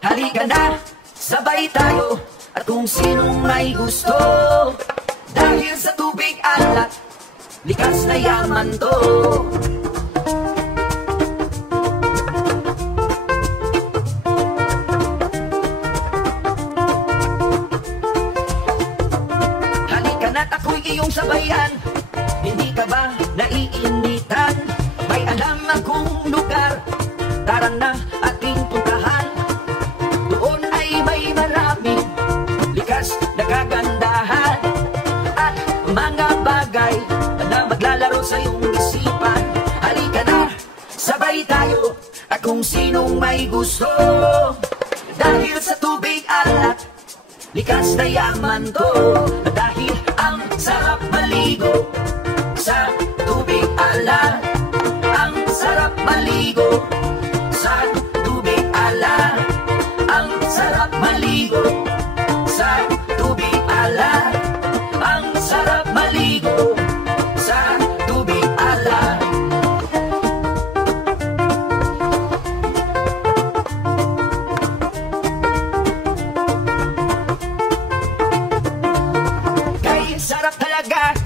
Halika na, sabay tayo, at kung sinong may gusto. Dahil sa tubig alat, likas na yaman to. Halika na't ako'y iyong sabayan, hindi ka ba naiinitan? May alam akong lugar, tara na ating puntahan. Doon ay may maraming likas na kagandahan at mga bagay na maglalaro sa iyong isipan. Halika na, sabay tayo, at kung sinong may gusto. Dahil sa tubig alat, likas na yaman to. Dahil ang sarap maligo sa tubig alat. Ang sarap maligo sa tubig alat. Ang sarap maligo sa tubig alat. Ang sarap maligo sa tubig alat. Kay sarap talaga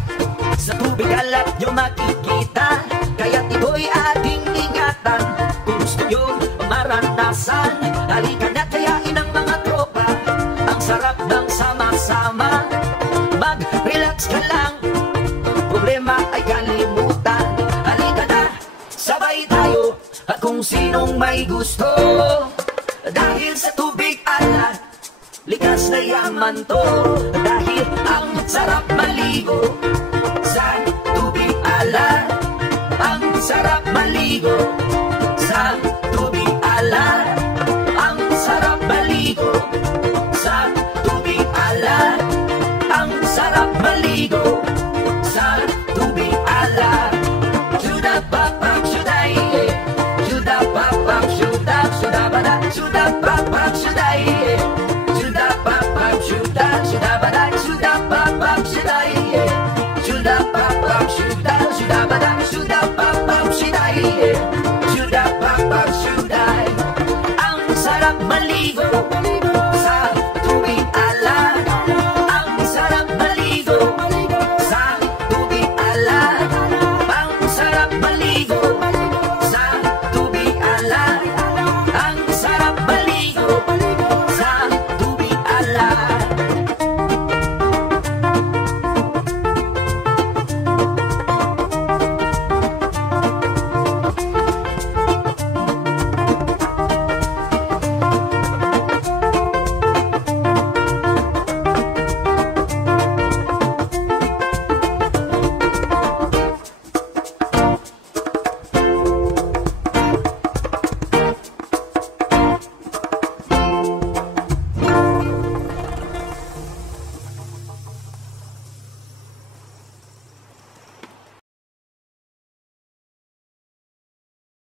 sa tubig alat nyo makikita. Kaya't ito'y ating ingatan kung gusto nyo maranasan. Halika na, kayain ang mga tropa, ang sarap ng sama-sama. Mag-relax ka lang, problema ay kalimutan. Halika na, sabay tayo, at kung sinong may gusto. Dahil sa tubig alat, likas na yaman to. Dahil ang sarap maligo sa tubig alat. Ang sarap maligo sa tubig alat. Ang sarap maligo sa tubig alat. Ang sarap maligo